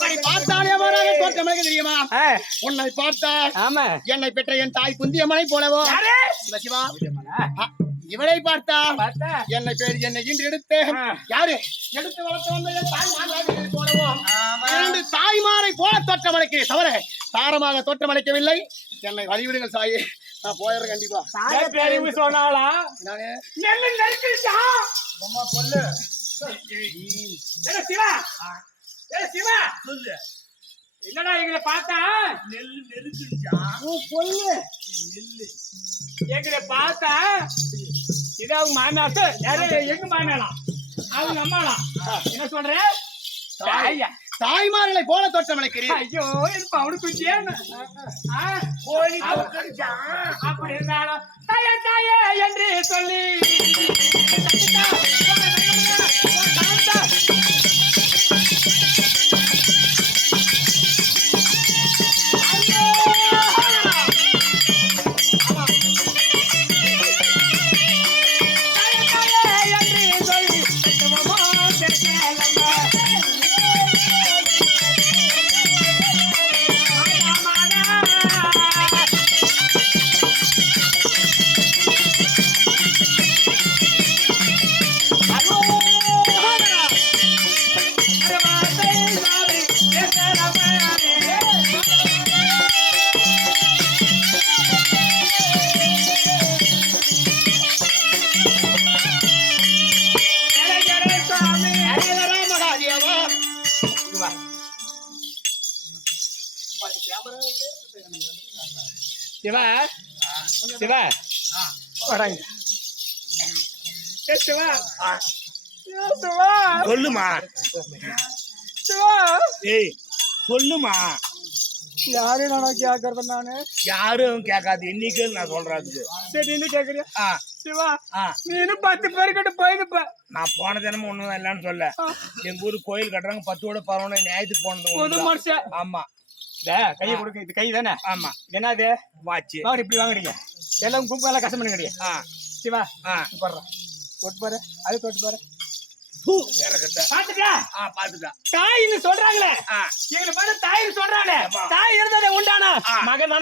அப்படி பார்த்தாலே தோற்றமளிக்க தெரியுமா? உன்னை பார்த்தா ஆமா என்னை பெற்ற என் தாய் குந்தியம்மனை போலவோ சிவா இவளை பார்த்தா என்னை பேர் என்னை இன்று எடுத்து யாரு எடுத்து வளர்த்து வந்த என் தாய்மாரை போலவோ இரண்டு தாய்மாரை போல தோற்றமளிக்கிறேன் தவிர தாரமாக தோற்றமளிக்கவில்லை. என்னை வழிவிடுங்கள் சாயே, நான் போயிடுறேன் கண்டிப்பா. சொன்னாலா நானு சிவா சிவா சொல்லு என்னடா எங்களை பார்த்தா நெல்லு நெருக்குச்சா சொல்லு நெல்லு எங்களை பார்த்தா இது அவங்க மாநாட்டு எங்க மாநாளா அவங்க அம்மாளா என்ன சொல்ற தாய்மார்களை போல தோற்றமளிக்கிறேன். ஐயோ எனக்கு அவனுக்கு அப்படி இருந்தாலும் தாயே தாயே என்று சொல்லி சிவா சிவா சிவா சிவா சொல்லுமா சிவா ஏய் சொல்லுமா யாரும் நானா கேக்குறது நானு யாரும் கேட்காது இன்னைக்கு நான் சொல்றதுக்கு சரி என்ன கேக்குறியா சிவா நீனு 10 பேருக்கிட்ட போயிருப்ப நான் போன தினமும் ஒண்ணும் இல்லைன்னு சொல்ல எங்க ஊரு கோயில் கட்டுறாங்க 10 11 நியாயத்துக்கு போனது புது மனுஷன் ஆமா கையை கொடுக்க இது கை தானே ஆமா என்னது வாட்ச் வாங்க இப்படி வாங்குறீங்க எல்லாம் கும்பு எல்லாம் கஷ்டம் பண்ணுங்க சிவா போடுறோம் தொட்டு பாரு அது தொட்டு பாரு பாத்துட்டா பாத்துட்டா தாயின்னு சொல்றாங்களே எங்களை பார்த்து தாயின்னு சொல்றாங்க தாய் இருந்ததை உண்டானா மகன்